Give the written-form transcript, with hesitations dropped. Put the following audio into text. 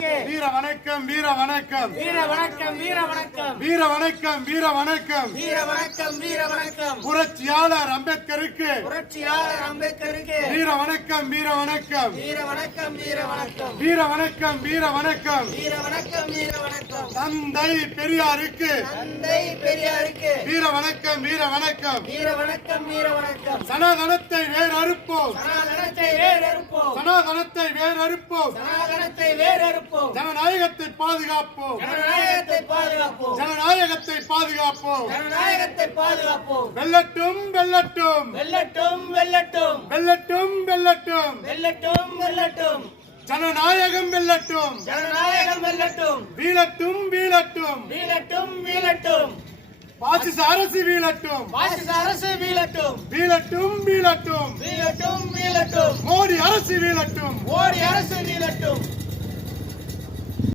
அம்பேத்கருக்கு வீர வணக்கம் வீர வணக்கம் வீர வணக்கம் வீர வணக்கம் வீர வணக்கம் வீர வணக்கம் வீர வணக்கம் வீர வணக்கம் புரட்சியாளர் அம்பேத்கருக்கு புரட்சியாளர் அம்பேத்கருக்கு வீர வணக்கம் வீர வணக்கம் வீர வணக்கம் வீர வணக்கம் வீர வணக்கம் வீர வணக்கம் வீர வணக்கம் வீர வணக்கம் தந்தை பெரியாருக்கு தந்தை பெரியாருக்கு வீர வணக்கம் வீர வணக்கம் வீர வணக்கம் வீர வணக்கம் சனாதனத்தை வேறறுப்போம் சனாதனத்தை வேறறுப்போம் சனாதனத்தை வேறறுப்போம் சனாதனத்தை வேறறுப்போம் ஜனநாயகத்தை பாதுகாப்போம் ஜனநாயகத்தை பாதுகாப்போம் ஜனநாயகத்தை பாதுகாப்போம் ஜனநாயகத்தை பாதுகாப்போம் வெல்லட்டும் வெல்லட்டும் வெல்லட்டும் வெல்லட்டும் வெல்லட்டும் வெல்லட்டும் வெல்லட்டும் வெல்லட்டும் ஜனநாயகம் வெல்லட்டும் ஜனநாயகம் வெல்லட்டும் வீழட்டும் வீழட்டும் வீழட்டும் வீழட்டும் பாசிச அரசு வீழட்டும் பாசிச அரசு வீழட்டும் வீழட்டும் வீழட்டும் வீழட்டும் வீழட்டும் மோடி அரசு வீழட்டும் மோடி அரசு வீழட்டும்